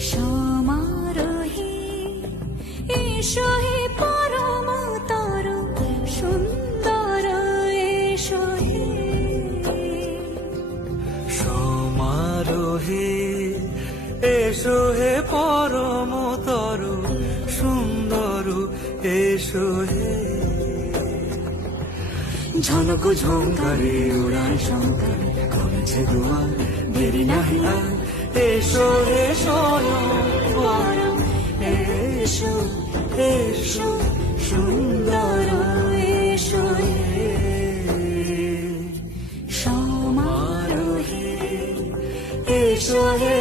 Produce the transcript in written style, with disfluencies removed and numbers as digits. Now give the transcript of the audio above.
সমারোহে এসো হে পরমতর সুন্দর এসো হে সমারোহে এসো হে পরমতর সুন্দর এসো হে ঝনক ঝঙ্কারে উড়ান শঙ্কার করেছে দুয়ার দেরি নাহি আর এসো হে স্বয়ং বরং এসো এসো সুন্দর এসো হে সমারোহে এসো হে